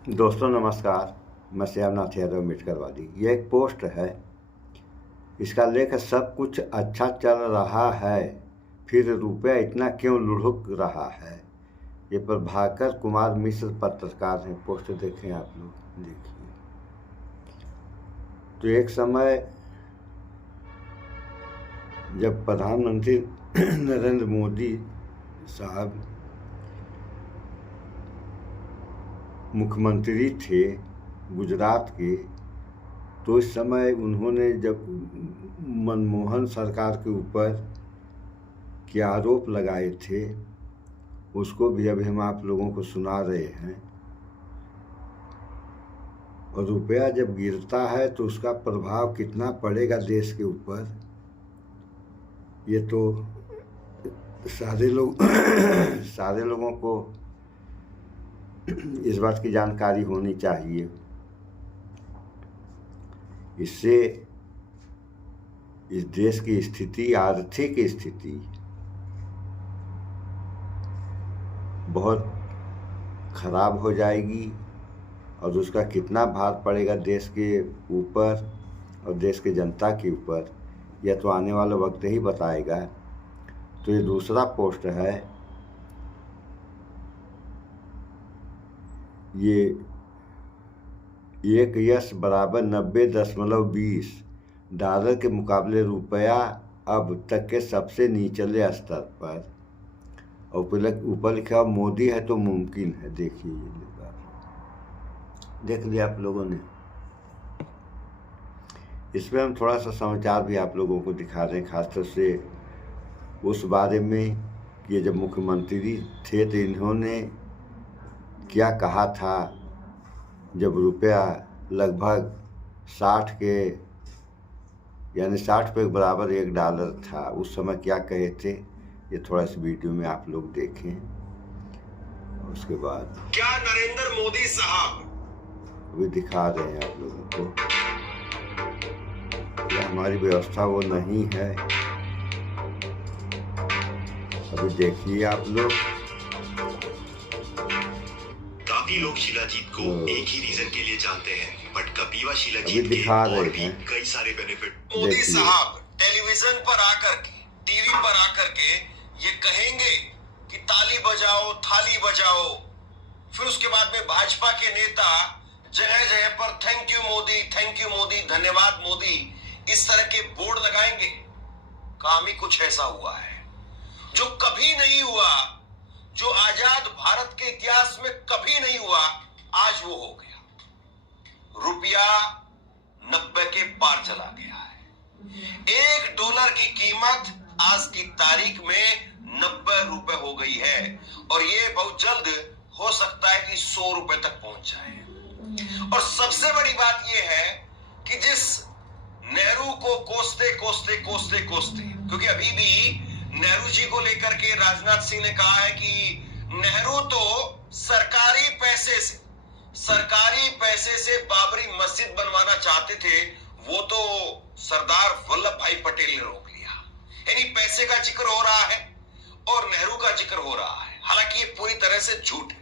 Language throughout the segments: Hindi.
दोस्तों नमस्कार, मैं श्यामनाथ यादव अम्बेडकरवादी। ये एक पोस्ट है। इसका लेख सब कुछ अच्छा चल रहा है, फिर रुपया इतना क्यों लुढ़क रहा है। ये प्रभाकर कुमार मिश्र पत्रकार हैं। पोस्ट देखें आप लोग, देखिए। तो एक समय जब प्रधानमंत्री नरेंद्र मोदी साहब मुख्यमंत्री थे गुजरात के, तो इस समय उन्होंने जब मनमोहन सरकार के ऊपर के आरोप लगाए थे, उसको भी अभी हम आप लोगों को सुना रहे हैं। और रुपया जब गिरता है तो उसका प्रभाव कितना पड़ेगा देश के ऊपर, ये तो सारे लोगों को इस बात की जानकारी होनी चाहिए। इससे इस देश की स्थिति, आर्थिक स्थिति बहुत खराब हो जाएगी और उसका कितना भार पड़ेगा देश के ऊपर और देश की जनता के ऊपर, यह तो आने वाला वक्त ही बताएगा। तो ये दूसरा पोस्ट है। ये एक यस बराबर 90.20 डॉलर के मुकाबले रुपया अब तक के सबसे निचले स्तर पर। और ऊपर लिखा मोदी है तो मुमकिन है। देखिए, ये देख लिया आप लोगों ने। इसमें हम थोड़ा सा समाचार भी आप लोगों को दिखा रहे हैं, खासतौर से उस बारे में कि ये जब मुख्यमंत्री थे तो इन्होंने क्या कहा था। जब रुपया लगभग 60 के यानी 60 पे बराबर $1 था, उस समय क्या कहे थे, ये थोड़ा इस वीडियो में आप लोग देखें। उसके बाद क्या नरेंद्र मोदी साहब अभी दिखा रहे हैं आप लोगों को। ये हमारी व्यवस्था वो नहीं है, अभी देखिए आप लोग। काफी लोग शिलाजीत को एक ही रीजन के लिए जानते हैं, बट कपिवा शिलाजीत अभी दिखा के और भी रहे हैं। कई सारे बेनिफिट। मोदी साहब टेलीविजन पर आकर के, टीवी पर आकर के ये कहेंगे कि ताली बजाओ, थाली बजाओ। फिर उसके बाद में भाजपा के नेता जगह जगह पर थैंक यू मोदी, धन्यवाद मोदी, इस तरह के बोर्ड लगाएंगे। काम ही कुछ ऐसा हुआ है जो कभी नहीं हुआ, जो आजाद भारत के इतिहास में कभी नहीं हुआ, आज वो हो गया। रुपया 90 के पार चला गया है। $1 की कीमत आज की तारीख में 90 रुपए हो गई है और ये बहुत जल्द हो सकता है कि 100 रुपए तक पहुंच जाए। और सबसे बड़ी बात यह है कि जिस नेहरू को कोसते, क्योंकि अभी भी नेहरू जी को लेकर के राजनाथ सिंह ने कहा है कि नेहरू तो सरकारी पैसे से बाबरी मस्जिद बनवाना चाहते थे, वो तो सरदार वल्लभ भाई पटेल ने रोक लिया। यानी पैसे का जिक्र हो रहा है और नेहरू का जिक्र हो रहा है। हालांकि ये पूरी तरह से झूठ है,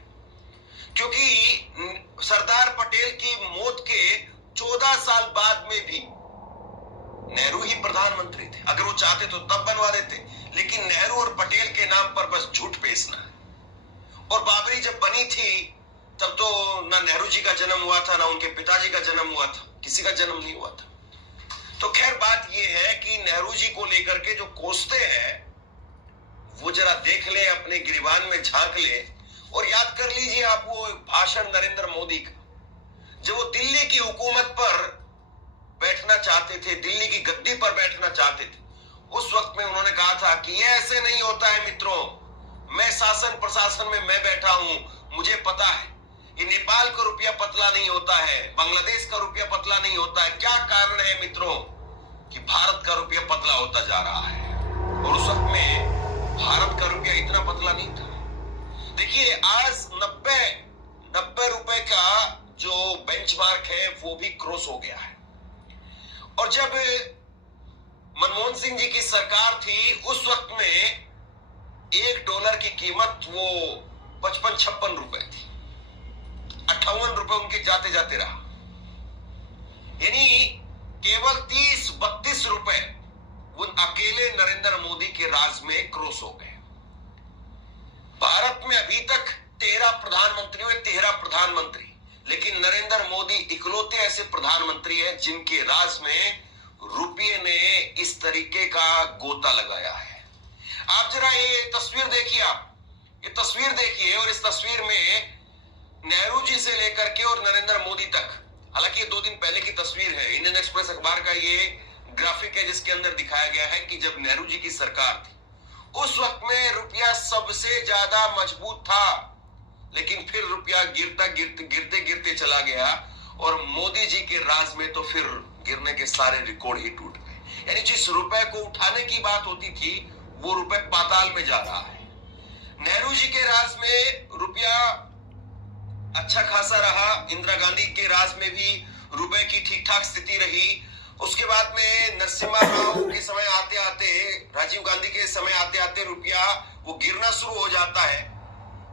क्योंकि सरदार पटेल की मौत के 14 साल बाद में भी नेहरू ही प्रधानमंत्री थे। अगर वो चाहते तो तब बनवा देते, लेकिन नेहरू और पटेल के नाम पर बस झूठ पेशना है। और बाबरी जब बनी थी तब तो ना नेहरू जी का जन्म हुआ था, ना उनके पिताजी का जन्म हुआ था, किसी का जन्म नहीं हुआ था। तो खैर बात यह है कि नेहरू जी को लेकर के जो कोसते हैं, वो जरा देख ले, अपने गिरिबान में झांक ले और याद कर लीजिए आप वो भाषण नरेंद्र मोदी का, जब वो दिल्ली की हुकूमत पर बैठना चाहते थे, दिल्ली की गद्दी पर बैठना चाहते थे। उस वक्त में उन्होंने कहा था कि ये ऐसे नहीं होता है मित्रों, मैं शासन प्रशासन में मैं बैठा हूं, मुझे पता है ये नेपाल का रुपया पतला नहीं होता है, बांग्लादेश का रुपया पतला नहीं होता है। क्या कारण है मित्रों कि भारत का रुपया पतला होता जा रहा है। और उस वक्त में भारत का रुपया इतना पतला नहीं था। देखिए आज 90 रुपए का जो बेंचमार्क है वो भी क्रॉस हो गया है। और जब मनमोहन सिंह जी की सरकार थी, उस वक्त में $1 की कीमत वो 55-56 रुपए थी, 58 रुपए उनके जाते जाते रहा। यानी केवल 30-32 रुपए उन अकेले नरेंद्र मोदी के राज में क्रॉस हो गए। भारत में अभी तक 13 प्रधानमंत्री हुए, 13 प्रधानमंत्री, लेकिन नरेंद्र मोदी इकलौते ऐसे प्रधानमंत्री हैं जिनके राज में रुपये ने इस तरीके का गोता लगाया है। आप जरा ये तस्वीर देखिए, आप ये तस्वीर देखिए, और इस तस्वीर में नेहरू जी से लेकर के और नरेंद्र मोदी तक, हालांकि ये 2 दिन पहले की तस्वीर है, इंडियन एक्सप्रेस अखबार का ये ग्राफिक है जिसके अंदर दिखाया गया है कि जब नेहरू जी की सरकार थी उस वक्त में रुपया सबसे ज्यादा मजबूत था, लेकिन फिर रुपया गिरते गिरते चला गया और मोदी जी के राज में तो फिर गिरने के सारे रिकॉर्ड ही टूट गए। यानी जिस रुपए को उठाने की बात होती थी वो रुपए पाताल में जा रहा है। नेहरू जी के राज में रुपया अच्छा खासा रहा, इंदिरा गांधी के राज में भी रुपए की ठीक ठाक स्थिति रही। उसके बाद में नरसिम्हा राव के समय आते आते, राजीव गांधी के समय आते आते रुपया वो गिरना शुरू हो जाता है,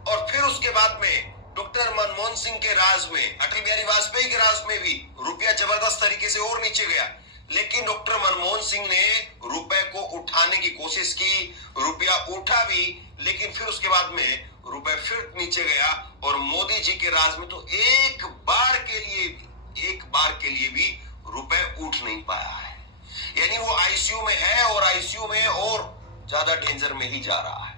और फिर उसके बाद में डॉक्टर मनमोहन सिंह के राज में, अटल बिहारी वाजपेयी के राज में भी रुपया जबरदस्त तरीके से और नीचे गया। लेकिन डॉक्टर मनमोहन सिंह ने रुपए को उठाने की कोशिश की, रुपया उठा भी, लेकिन फिर उसके बाद में रुपए फिर नीचे गया, और मोदी जी के राज में तो एक बार के लिए भी रुपए उठ नहीं पाया है। यानी वो आईसीयू में है, और आईसीयू में और ज्यादा डेंजर में ही जा रहा है।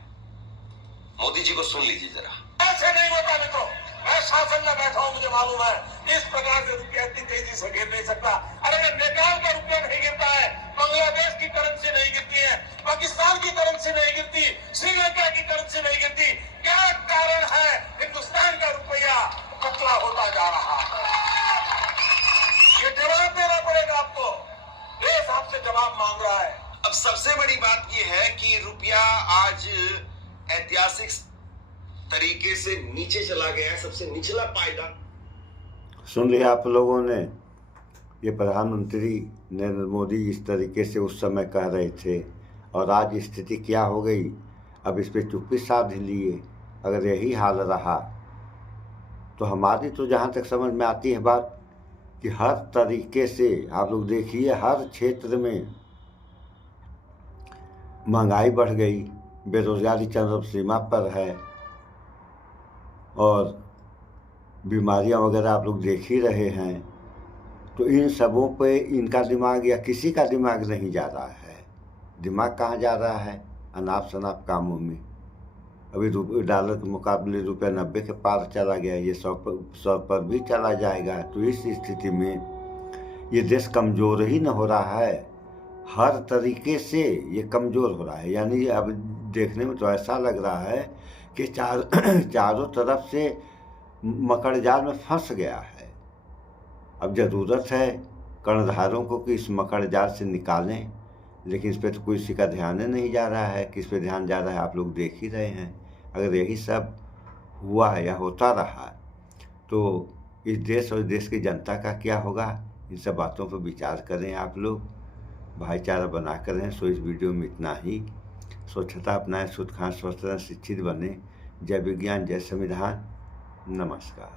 मोदी जी को सुन लीजिए जरा। ऐसे नहीं होता मित्रों, मैं शासन में बैठा हूं, मुझे मालूम है इस प्रकार से रुपया इतनी तेजी से गिर नहीं सकता। अरे नेपाल का रुपया नहीं गिरता है, बांग्लादेश की करेंसी नहीं गिरती है, पाकिस्तान की करेंसी नहीं गिरती, श्रीलंका की करेंसी नहीं गिरती। क्या कारण है हिंदुस्तान का रुपया पतला होता जा रहा है? ये जवाब देना पड़ेगा आपको, देश आपसे जवाब मांग रहा है। अब सबसे बड़ी बात यह है कि रुपया आज ऐतिहासिक तरीके से नीचे चला गया है, सबसे निचला पायदान। सुन लिया आप लोगों ने, ये प्रधानमंत्री नरेंद्र मोदी इस तरीके से उस समय कह रहे थे, और आज स्थिति क्या हो गई। अब इस पर चुप्पी साध लिए। अगर यही हाल रहा तो हमारी तो जहाँ तक समझ में आती है बात कि हर तरीके से आप लोग देखिए, हर क्षेत्र में महंगाई बढ़ गई, बेरोजगारी चरम सीमा पर है, और बीमारियां वगैरह आप लोग देख ही रहे हैं। तो इन सबों पे इनका दिमाग या किसी का दिमाग नहीं जा रहा है। दिमाग कहाँ जा रहा है? अनाप शनाप कामों में। अभी डॉलर के मुकाबले रुपया 90 के पार चला गया, ये 100 पर भी चला जाएगा। तो इस स्थिति में ये देश कमज़ोर ही न हो रहा है, हर तरीके से ये कमज़ोर हो रहा है। यानी अब देखने में तो ऐसा लग रहा है कि चारों तरफ से मकड़जाल में फंस गया है। अब ज़रूरत है कर्णधारों को कि इस मकड़जाल से निकालें, लेकिन इस पर तो किसी का ध्यान नहीं जा रहा है। किस पे ध्यान जा रहा है आप लोग देख ही रहे हैं। अगर यही सब हुआ या होता रहा तो इस देश और देश की जनता का क्या होगा? इन सब बातों पर विचार करें आप लोग, भाईचारा बना कर रहें। सो इस वीडियो में इतना ही। स्वच्छता अपनाएं, शुद्ध खाएं, स्वस्थ रहें, शिक्षित बने। जय विज्ञान, जय संविधान। नमस्कार।